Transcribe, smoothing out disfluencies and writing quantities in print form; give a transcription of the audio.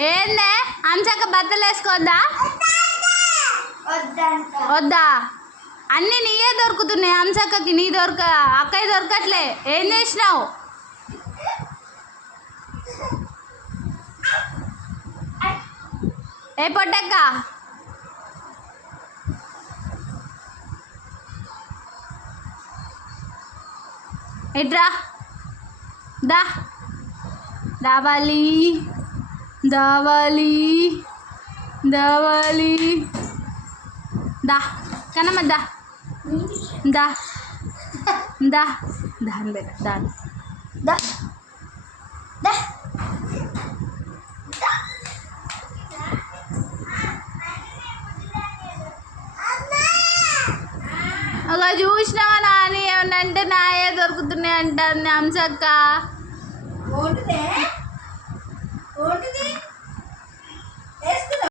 ఏందే అంచక్క బట్టలు వేసుకోవద్దా? వద్దా? అన్నీ నీయే దొరుకుతున్నాయి అంచక్కకి, నీ అక్కయ్య దొరకట్లే. ఏం చేసినావు? ఏ పొట్టక్క ఇట్రా, దా దావాలి దావాలి దావాలి, దా కనమ్మ దా దా దా దాని బేట దాని దా దా. ఒక చూసినావా నాని ఏమన్నా అంటే నాయే దొరుకుతున్నాయి అంటుంది అంశక్క.